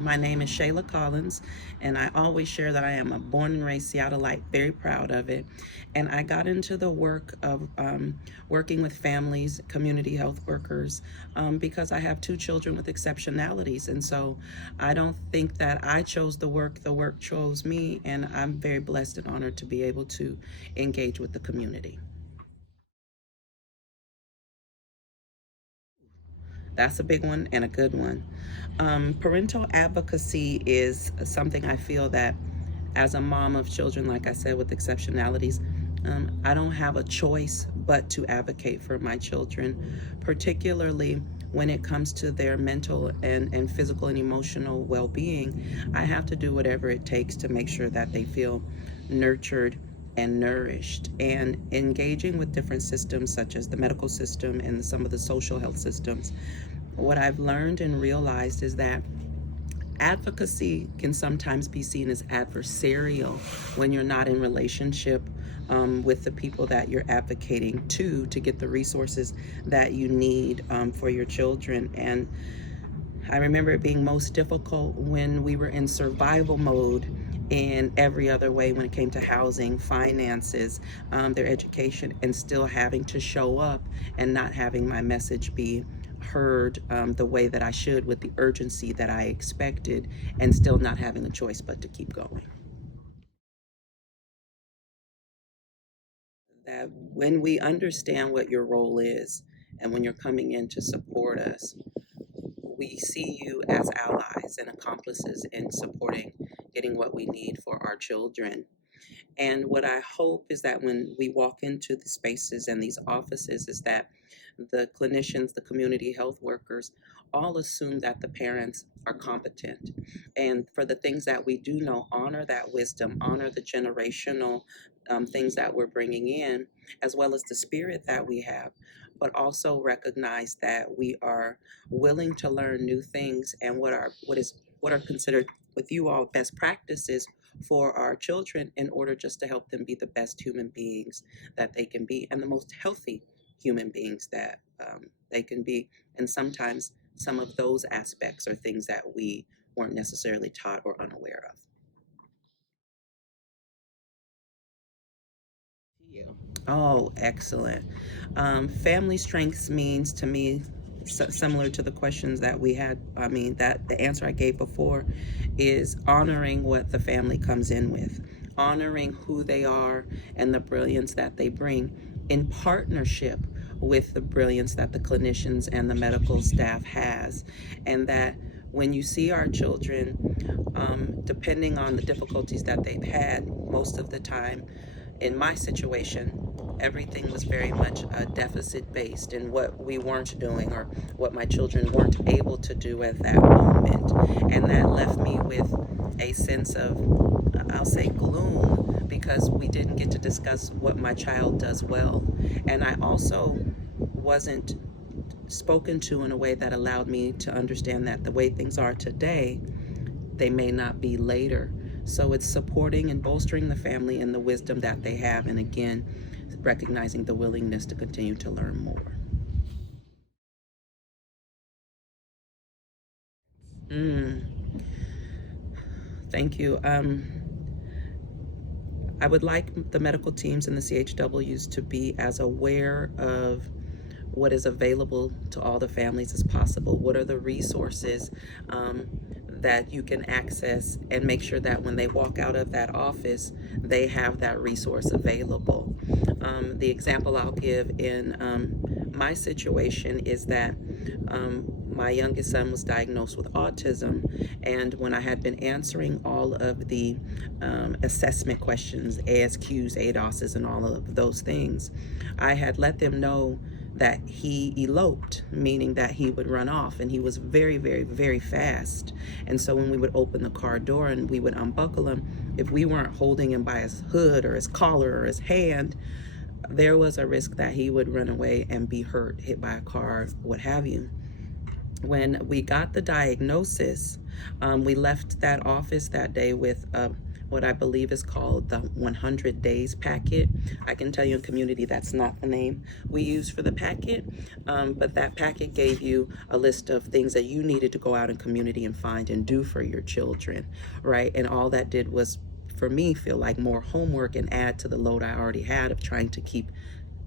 My name is Shayla Collins, and I always share that I am a born and raised Seattleite, very proud of it. And I got into the work of working with families, community health workers, because I have two children with exceptionalities. And so I don't think that I chose the work chose me, and I'm very blessed and honored to be able to engage with the community. That's a big one and a good one. Parental advocacy is something I feel that as a mom of children, like I said, with exceptionalities, I don't have a choice but to advocate for my children, particularly when it comes to their mental and physical and emotional well being. I have to do whatever it takes to make sure that they feel nurtured and nourished, and engaging with different systems such as the medical system and some of the social health systems. What I've learned and realized is that advocacy can sometimes be seen as adversarial when you're not in relationship with the people that you're advocating to get the resources that you need for your children. And I remember it being most difficult when we were in survival mode in every other way when it came to housing, finances, their education, and still having to show up and not having my message be heard the way that I should with the urgency that I expected, and still not having a choice but to keep going. That when we understand what your role is and when you're coming in to support us, we see you as allies and accomplices in supporting getting what we need for our children. And what I hope is that when we walk into the spaces and these offices, is that the clinicians, the community health workers, all assume that the parents are competent. And for the things that we do know, honor that wisdom, honor the generational things that we're bringing in, as well as the spirit that we have, but also recognize that we are willing to learn new things and what are considered with you all best practices for our children in order just to help them be the best human beings that they can be and the most healthy human beings that they can be. And sometimes some of those aspects are things that we weren't necessarily taught or unaware of. You. Oh, excellent. Family strengths means to me, similar to the questions that we had. I mean, that the answer I gave before is honoring what the family comes in with, honoring who they are and the brilliance that they bring in partnership with the brilliance that the clinicians and the medical staff has. And that when you see our children, depending on the difficulties that they've had, most of the time, in my situation, everything was very much deficit based in what we weren't doing or what my children weren't able to do at that moment. And that left me with a sense of, I'll say, gloom because we didn't get to discuss what my child does well. And I also wasn't spoken to in a way that allowed me to understand that the way things are today, they may not be later. So it's supporting and bolstering the family and the wisdom that they have, and again, recognizing the willingness to continue to learn more. Mm, thank you. I would like the medical teams and the CHWs to be as aware of what is available to all the families as possible. What are the resources that you can access, and make sure that when they walk out of that office, they have that resource available. The example I'll give in my situation is that my youngest son was diagnosed with autism, and when I had been answering all of the assessment questions, ASQs, ADOSs, and all of those things, I had let them know that he eloped, meaning that he would run off, and he was very, very, very fast. And so when we would open the car door and we would unbuckle him, if we weren't holding him by his hood or his collar or his hand, there was a risk that he would run away and be hurt, hit by a car, what have you. When we got the diagnosis, we left that office that day with what I believe is called the 100 Days Packet. I can tell you in community that's not the name we use for the packet, but that packet gave you a list of things that you needed to go out in community and find and do for your children, right? And all that did was, for me, feel like more homework and add to the load I already had of trying to keep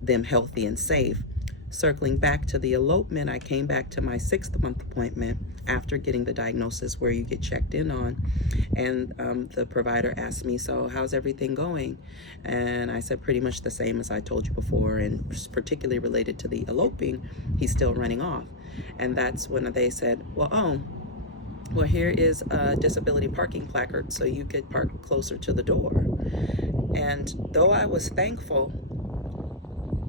them healthy and safe. Circling back to the elopement, I came back to my 6th-month appointment after getting the diagnosis where you get checked in on. And the provider asked me, so how's everything going? And I said pretty much the same as I told you before, and particularly related to the eloping, he's still running off. And that's when they said, well, here is a disability parking placard so you could park closer to the door. And though I was thankful,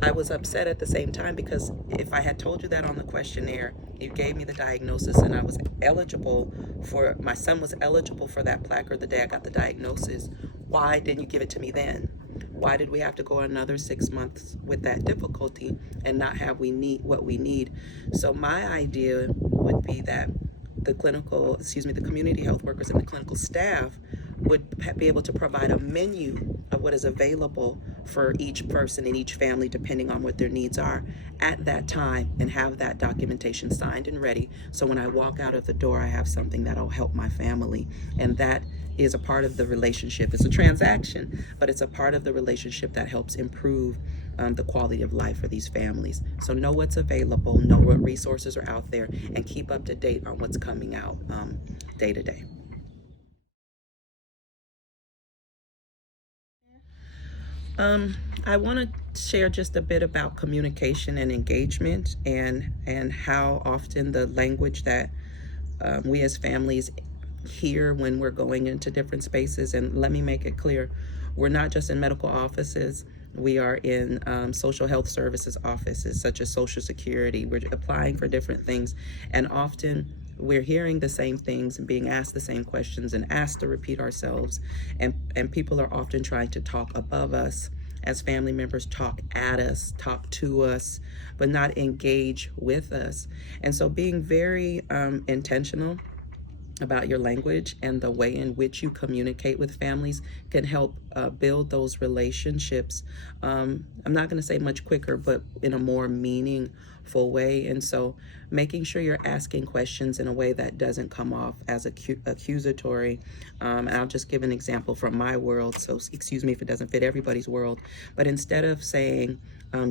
I was upset at the same time, because if I had told you that on the questionnaire, you gave me the diagnosis and I was eligible for, my son was eligible for that placard the day I got the diagnosis, why didn't you give it to me then? Why did we have to go another 6 months with that difficulty and not have what we need? So my idea would be that the community health workers and the clinical staff would be able to provide a menu of what is available for each person in each family, depending on what their needs are at that time, and have that documentation signed and ready. So when I walk out of the door, I have something that'll help my family. And that is a part of the relationship. It's a transaction, but it's a part of the relationship that helps improve the quality of life for these families. So know what's available, know what resources are out there, and keep up to date on what's coming out day to day. I want to share just a bit about communication and engagement, and how often the language that we as families hear when we're going into different spaces. And let me make it clear, we're not just in medical offices. We are in social health services offices, such as Social Security. We're applying for different things, and often we're hearing the same things and being asked the same questions and asked to repeat ourselves. And people are often trying to talk above us as family members, talk at us, talk to us, but not engage with us. And so being very intentional about your language and the way in which you communicate with families can help build those relationships. I'm not going to say much quicker, but in a more meaningful way. And so making sure you're asking questions in a way that doesn't come off as accusatory. And I'll just give an example from my world, so excuse me if it doesn't fit everybody's world. But instead of saying,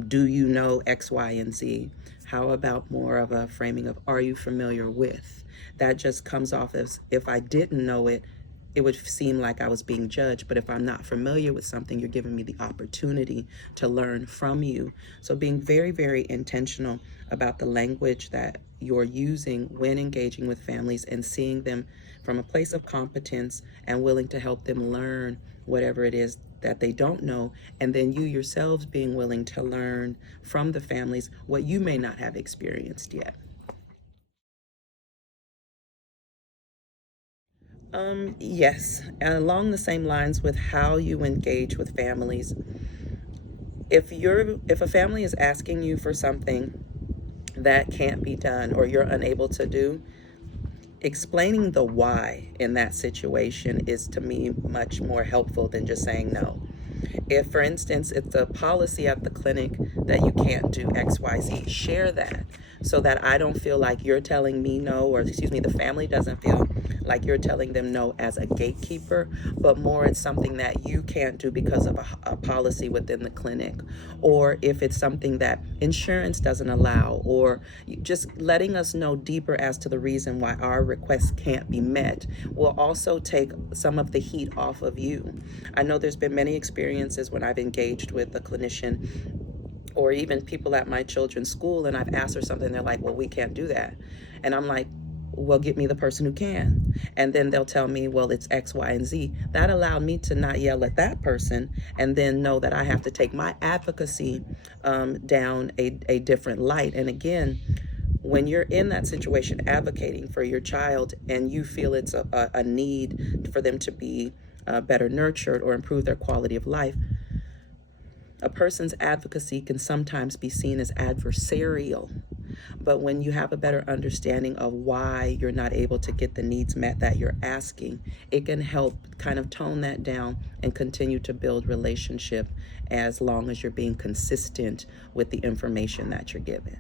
do you know X, Y, and Z? How about more of a framing of, are you familiar with? That just comes off as, if I didn't know it, it would seem like I was being judged. But if I'm not familiar with something, you're giving me the opportunity to learn from you. So being very, very intentional about the language that you're using when engaging with families, and seeing them from a place of competence and willing to help them learn whatever it is that they don't know, and then you yourselves being willing to learn from the families what you may not have experienced yet. Yes, and along the same lines with how you engage with families. If a family is asking you for something that can't be done or you're unable to do, explaining the why in that situation is, to me, much more helpful than just saying no. If, for instance, it's a policy at the clinic that you can't do XYZ, share that, so that I don't feel like you're telling me no, or the family doesn't feel like you're telling them no as a gatekeeper, but more it's something that you can't do because of a policy within the clinic, or if it's something that insurance doesn't allow, or just letting us know deeper as to the reason why our request can't be met will also take some of the heat off of you. I know there's been many experiences when I've engaged with a clinician or even people at my children's school, and I've asked her something, they're like, well, we can't do that. And I'm like, well, get me the person who can. And then they'll tell me, well, it's X, Y, and Z. That allowed me to not yell at that person, and then know that I have to take my advocacy down a different light. And again, when you're in that situation advocating for your child and you feel it's a need for them to be better nurtured or improve their quality of life, a person's advocacy can sometimes be seen as adversarial. But when you have a better understanding of why you're not able to get the needs met that you're asking, it can help kind of tone that down and continue to build relationship as long as you're being consistent with the information that you're given.